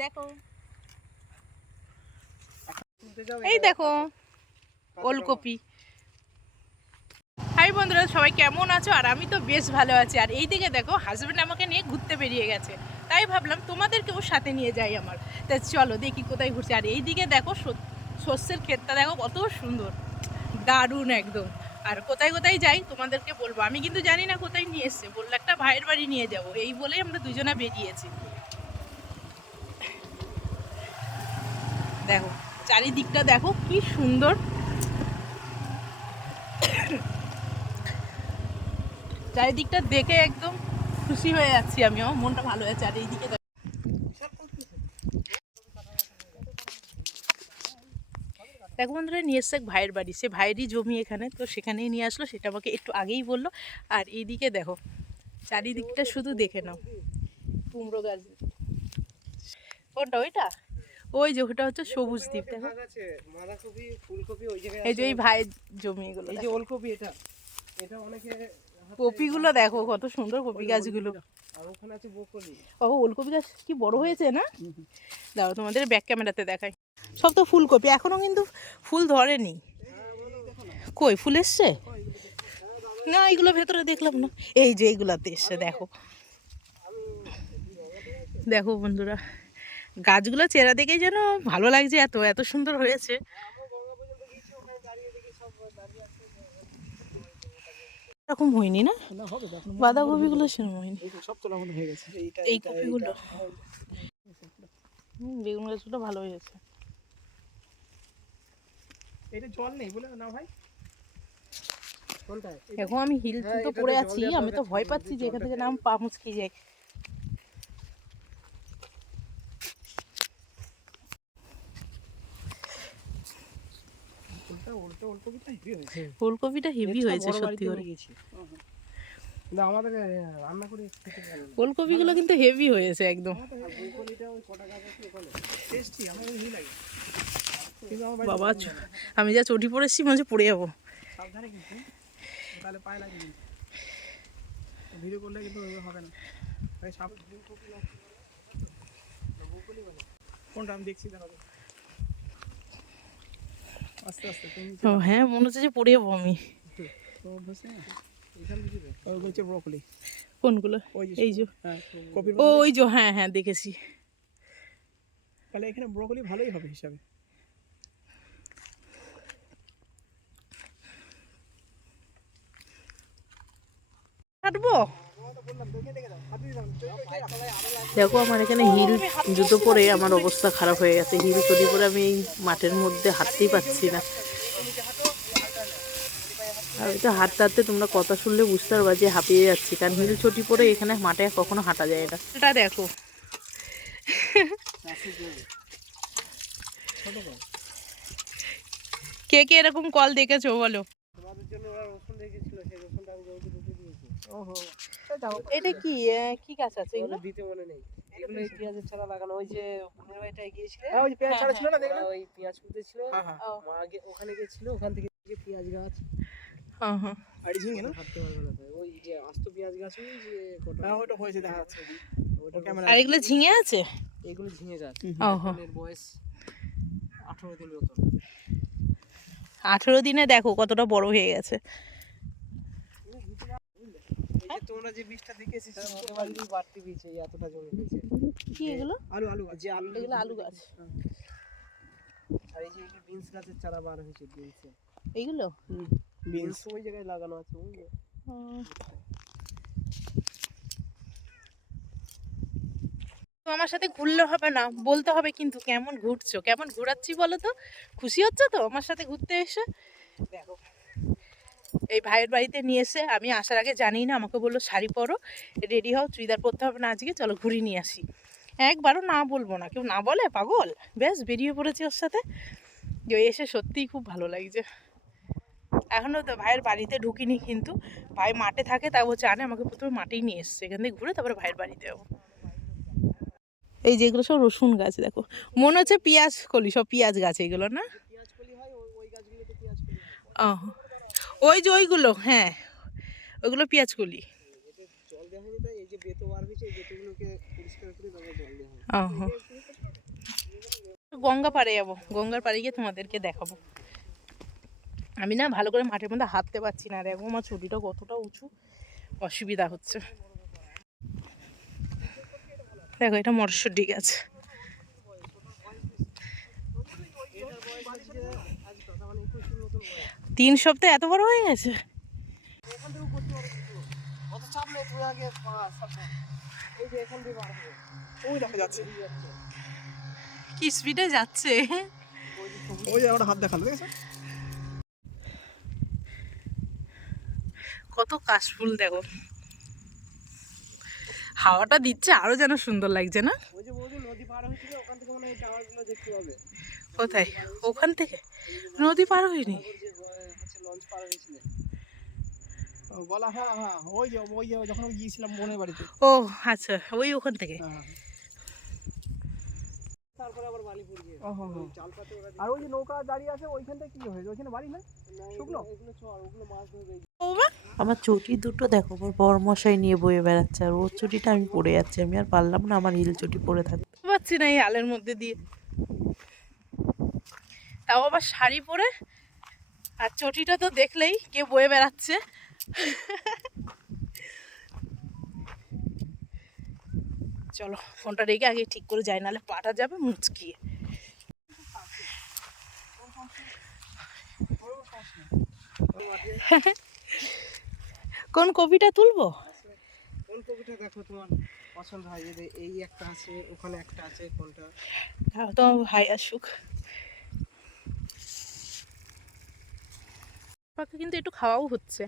দেখো এই দেখো ওলকপি। হাই বন্ধুরা, সবাই কেমন আছো? আর আমি তো বেশ ভালো আছি। আর এই দিকে দেখো হাজব্যান্ড আমাকে নিয়ে ঘুরতে বেরিয়ে গেছে, তাই ভাবলাম তোমাদেরকেও সাথে নিয়ে যাই আমার। তাই চলো দেখি কোথায় ঘুরছে। আর এই দিকে দেখো শস্যের ক্ষেতটা দেখো কত সুন্দর, দারুণ একদম। আর কোথায় কোথায় যাই তোমাদেরকে বলবো। আমি কিন্তু জানি না কোথায় নিয়ে এসছে, বললো একটা ভাইয়ের বাড়ি নিয়ে যাব, এই বলেই আমরা দুজনে বেরিয়েছি। দেখো চারিদিকটা দেখো কি সুন্দর, চারিদিকটা দেখে একদম খুশি হয়ে যাচ্ছি আমিও, মনটা ভালো হয়েছে। আর এইদিকে দেখো বন্ধুরা নিয়ে এসছে এক ভাইয়ের বাড়ি, সে ভাইয়েরই জমি এখানে, তো সেখানেই নিয়ে আসলো, সেটা আমাকে একটু আগেই বললো। আর এইদিকে দেখো চারিদিকটা শুধু দেখে নাও, কুমড়ো গাছ। কোনটা ওইটা? ওই যে ওটা হচ্ছে সবুজ দ্বীপ। দেখো এই যে এই ভাইয়ের জমি, এগুলো এই যে ওলকপি, এটা অনেকে কপিগুলো দেখো কত সুন্দর কপি গাছগুলো। ও ওলকপি গাছ কি বড় হয়েছে না? দাঁড়াও তোমাদের ব্যাক ক্যামেরাতে দেখাই। সব তো ফুলকপি, এখনো কিন্তু ফুল ধরেনি। কই ফুল এসছে না? এইগুলো ভেতরে দেখলাম না। এই যে এইগুলাতে এসছে, দেখো দেখো বন্ধুরা, গাছগুলো চেরা দেখেই যেন ভালো লাগছে, এত এত সুন্দর হয়েছে। এরকম হয়নি না, বাঁধাকপি গুলো সেরকম হয়নি, এই কপিগুলো। বেগুন গাছগুলো ভালো হয়েছে। এখন আমি হিল তো পড়ে আছি, আমি তো ভয় পাচ্ছি যে এখান থেকে নাম পা মুচকে যায়। ফুলকপিটা হেভি হয়েছে সত্যি করে। ফুলকপি গুলো কিন্তু হেভি হয়েছে একদম। বাবা আমি যা চটি পড়েছি মাঝে পড়ে যাবো। হ্যাঁ মনে হচ্ছে যে পড়ে যাবো আমি। কোনগুলো? এই যে ওই যে, হ্যাঁ হ্যাঁ দেখেছি। তাহলে এখানে ব্রকলি ভালোই হবে হিসাবে। কাটবো। দেখো আমার এখানে হিল জুতো পরে আমার অবস্থা খারাপ হয়ে গেছে। হিল চটি পরে আমি এই মাঠের মধ্যে হাঁটতেই পারছি না। আর এটা হাঁটতে হাঁটতে তোমরা কথা শুনলে বুঝতে পারবা যে হাঁপিয়ে যাচ্ছি, কারণ হিল চটি পরে এখানে মাঠে কখনো হাঁটা যায় না। এটা দেখো কে কে এরকম কল দেখেছো বলো? এটা কি কি গাছ আছে এগুলো? দিতে মনে নেই, এগুলো এই পেঁয়াজের চারা লাগানো। ওই যে বোনের বাড়িটা গিয়েছিল, ওই পেঁয়াজ চারা ছিল না, দেখলাম ওই পেঁয়াজ পুঁতেছিল, মা আগে ওখানে গিয়েছিল, ওখান থেকে পেঁয়াজ গাছ। হ্যাঁ হ্যাঁ আর ঝিঙে না হাঁটতে পারবে না, ওই যে আস্ত পেঁয়াজ গাছ, ওই যে ওটা হয়েছে দেখা যাচ্ছে। আর এগুলো ঝিঙে আছে? এগুলো ঝিঙে গাছ, এর বয়স 18 দিন মতো। 18 দিনে দেখো কতটা বড় হয়ে গেছে। তোমরা যে বীজটা দেখেছিস মোটামুটি বাড়তি বীজ, এই এতটা জমি হয়েছে। কি এগুলো? আলু আলু যে আলু, এগুলো আলু গাছ। আর এই যে বিনস গাছের চারা বার হয়েছে, বিনস এইগুলো বিনস ওই জায়গায় লাগানো আছে। ওই যে তো আমার সাথে ঘুরলে হবে না, বলতে হবে কিন্তু কেমন ঘুরছো, কেমন ঘোরাচ্ছি বলো তো? খুশি হচ্ছে তো আমার সাথে ঘুরতে এসে? দেখো এই ভাইয়ের বাড়িতে নিয়ে এসে, আমি আসার আগে জানি না, আমাকে বললো শাড়ি পরো, রেডি হও, চুড়িদার পরতে হবে না আজকে, চলো ঘুরিয়ে নিয়ে আসি। একবারও না বলবো না, কেউ না বলে পাগল। বেশ বেরিয়ে পড়েছি ওর সাথে। যে এসে সত্যিই খুব ভালো লাগছে। এখনও তো ভাইয়ের বাড়িতে ঢুকিনি, কিন্তু ভাই মাঠে থাকে, তাই ও জানে আমাকে প্রথমে মাঠেই নিয়ে এসছে, এখান থেকে ঘুরে তারপরে ভাইয়ের বাড়িতে যাবো। এই যেগুলো সব রসুন গাছ, দেখো মনে হচ্ছে পেঁয়াজ কলি, সব পেঁয়াজ গাছ এগুলো না? ও ওই যে ওইগুলো, হ্যাঁ ওইগুলো পেঁয়াজ কলি। গঙ্গা পাড়ে যাবো, গঙ্গার পাড়ে গিয়ে তোমাদেরকে দেখাবো। আমি না ভালো করে মাঠের মধ্যে হাঁটতে পারছি না, দেখো আমার ছুটিটা কতটা উঁচু, অসুবিধা হচ্ছে। দেখো এটা মটরশুঁটি গাছ। 3 সপ্তাহ এত বড় হয়ে গেছে। ওই দেখা যাচ্ছে, কি স্পিডে যাচ্ছে। ওই যে আমার হাত দেখালো, দেখেছো? কত কাশফুল দেখো, হাওয়াটা দিচ্ছে আরো যেন সুন্দর লাগছে না? ওই যে বৌদি নদী পার হয়েছিল, ওখান থেকে মনে হয় টাওয়ারগুলো দেখতে পাবে। কোথায়? ওখান থেকে নদী পার হয়নি, লঞ্চ পার হয়েছিল বলা। হ্যাঁ হ্যাঁ, ওই যে যখন গিয়েছিলাম বোনের বাড়িতে। ও আচ্ছা, ওই ওখান থেকে। তারপরে আবার বালিপুর গিয়ে আর ওই যে নৌকা দাঁড়িয়ে আছে ওইখানটা কি হয়েছে? ওইখানে বাড়ি না, শুকনো ওগুলো চর, ওগুলো মাছ ধরবে। আমার চটি দুটো দেখো, আমার বরমশাই নিয়ে বয়ে বেড়াচ্ছে, আর ওর চটিটা আমি পরে যাচ্ছি। আমি আর পারলাম না আমার হিল চটি পরে থাকতে। পাচ্ছি না এই আলের মধ্যে দিয়ে, তাও আবার শাড়ি পরে। আর চটিটা তো দেখলেই কে বয়ে বেড়াচ্ছে। চলো ফোনটা রেখে আগে ঠিক করে যাই, নাহলে পাটা যাবে মুচকিয়ে। কোন কপিটা তুলবো? কোন কপিটা দেখো তোমার পছন্দ হয়? এই একটা আছে, ওখানে একটা আছে, কোনটা? তোমার ভাই আসুক, পাকে কিন্তু একটু খাওয়াও হচ্ছে।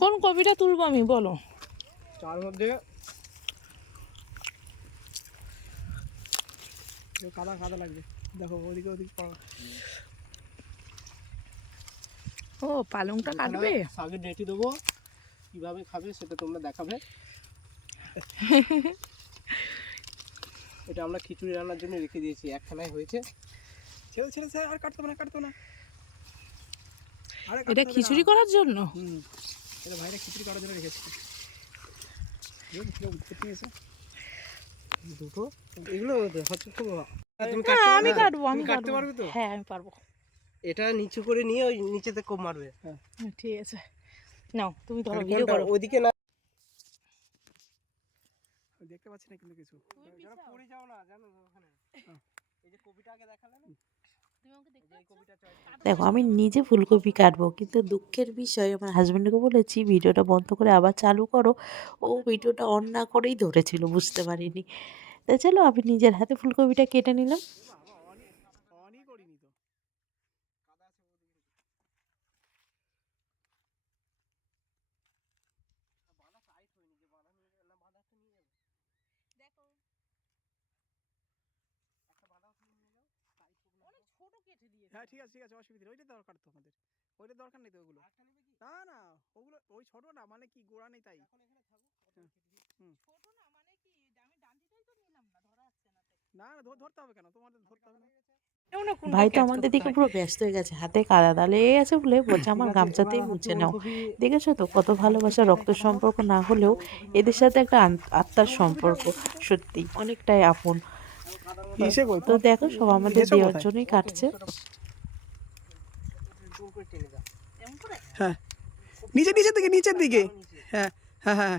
কোন কপিটা তুলবো আমি, বলো? তার মধ্যে কাদা কাদা লাগবে, দেখো ওদিকে ওদিকে। ও পালংটা কাটবে। শাকের ডেটি দেবো, কিভাবে খাবে সেটা তোমরা দেখাবে। এটা আমরা খিচুড়ি রান্নার জন্য রেখে দিয়েছি, একখানাই হয়েছে। ছেড়ে ছেড়ে ছেড়ে, আর কাটতে না, কাটতো না। এটা খিচুড়ি করার জন্য? এটা ভাইরা খিচুড়ি করার জন্য রেখেছি। দুটো এগুলো হচ্ছে খুব। আমি কাটবো, আমি কাটতে পারবে তো? হ্যাঁ আমি পারবো। এটা নিচু করে নিয়ে ওই নিচেতে কোপ মারবে। হ্যাঁ ঠিক আছে, নাও তুমি ধরো, ভিডিও করো। ওইদিকে না, দেখতে পাচ্ছি না কিন্তু কিছু। পড়ে যাও না, জানো ওখানে। এই যে কপিটাকে দেখালে না, দেখো আমি নিজে ফুলকপি কাটবো, কিন্তু দুঃখের বিষয় আমার হাজব্যান্ডকে বলেছি ভিডিওটা বন্ধ করে আবার চালু করো, ও ভিডিওটা অন না করেই ধরেছিল, বুঝতে পারিনি। তাই চলো আমি নিজের হাতে ফুলকপিটা কেটে নিলাম। অনই করিনি তো। হ্যাঁ ঠিক আছে ঠিক আছে, অসুবিধা নেই। ওইটা দরকার তো আমাদের, ওইটা দরকার নেই তো ওগুলো। না না, ওগুলো ওই ছোট না, মানে কি গোড়া নেই তাই। না না, ধরতে হবে কেন? তোমাদের ধরতে হবে না। ভাই তো আমাদের দিকে পুরো ব্যস্ত হয়ে গেছে, হাতে কাদা দাগ লেগে গেছে বলে বলছে আমার গামছাতেই মুছে নাও। দেখেছো তো কত ভালোবাসা, রক্তের সম্পর্ক না হলেও এদের সাথে একটা আত্মার সম্পর্ক, সত্যি অনেকটাই আপন। তো দেখো সব আমাদের দেওয়ার জন্যই কাটছে। হ্যাঁ নিচের দিকে, নিচের দিকে। হ্যাঁ হ্যাঁ হ্যাঁ,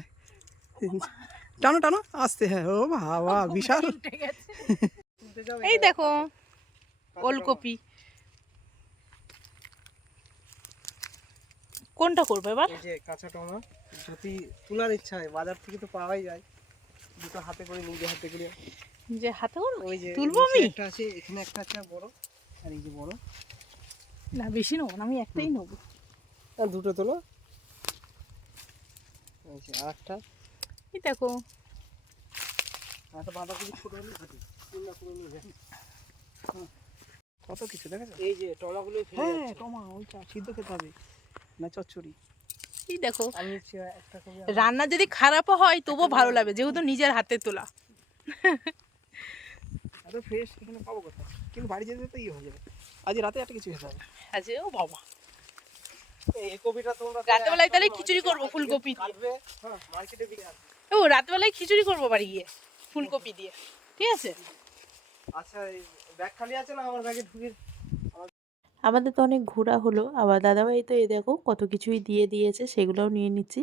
টানো টানো আস্তে। হ্যাঁ ও বাবা, বিশাল। এই দেখো ওলকপি, কোনটা করবে এবার? এই যে কাঁচা টমেটো, যদি তোলার ইচ্ছা হয় বাজার থেকে তো পাওয়াই যায়, দুটো হাতে করে, নিজে হাতে করে। যে হাতে করো? ওই যে তুলবো আমি? একটা আছে এখানে, একটা আছে বড়, আর এই যে বড়। না বেশি নেবো না, আমি একটাই নেবো। আর দুটো তোলো। আরেকটা, এই দেখো একটা বাঁধাকপি ছোট হলে ঘাটি, কত কিছু দেখেছো। এই যে টমাগুলো, হ্যাঁ টমা, ওইটা সিদ্ধ খেতে হবে না চচ্চড়ি। এই দেখো, আমি একটা কবি রান্না যদি খারাপও হয় তবুও ভালো লাগবে, যেহেতু নিজের হাতে তোলা। এত ফ্রেশ এখানে পাবো কোথায়? কিন্তু বাড়ি যেতে তো ইয়ে হয়ে যাবে, আজ রাতে একটা কিছু খেতে হবে। আজ ও বাবা, এই কপিটা তোমরা রাতেবেলায় তাহলে খিচুড়ি করবো ফুলকপি দিয়ে। মার্কেটে বিক্রি আছে। ও রাতেবেলায় খিচুড়ি করবো বাড়ি গিয়ে ফুলকপি দিয়ে, ঠিক আছে? আচ্ছা এই ব্যাগ খালি আছে না আমার ব্যাগে ঢুকিয়ে? আমাদের তো অনেক ঘোরা হলো, আবার দাদাভাই তো এই দেখো কত কিছুই দিয়ে দিয়েছে, সেগুলোও নিয়ে নিচ্ছি।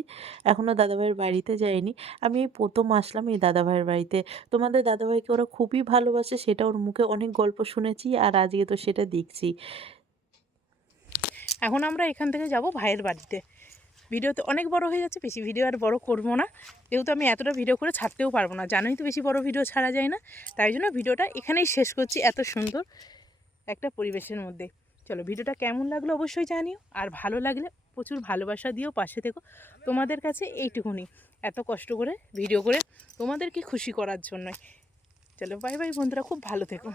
এখনও দাদাভাইয়ের বাড়িতে যাইনি, আমি এই প্রথম আসলাম এই দাদাভাইয়ের বাড়িতে। তোমাদের দাদাভাইকে ওরা খুবই ভালোবাসে, সেটা ওর মুখে অনেক গল্প শুনেছি, আর আজকে তো সেটা দেখছি। এখন আমরা এখান থেকে যাব ভাইয়ের বাড়িতে। ভিডিওতে অনেক বড় হয়ে যাচ্ছে, বেশি ভিডিও আর বড় করবো না, যেহেতু আমি এতটা ভিডিও করে ছাড়তেও পারবো না, জানোই তো বেশি বড় ভিডিও ছাড়া যায় না। তাই জন্য ভিডিওটা এখানেই শেষ করছি, এত সুন্দর একটা পরিবেশের মধ্যে। চলো, ভিডিওটা কেমন লাগলো অবশ্যই জানিও, আর ভালো লাগলে প্রচুর ভালোবাসা দিও, পাশে থেকো। তোমাদের কাছে এইটুকুনি, এত কষ্ট করে ভিডিও করে তোমাদেরকে খুশি করার জন্যই। চলো বাই বাই বন্ধুরা, খুব ভালো থেকো।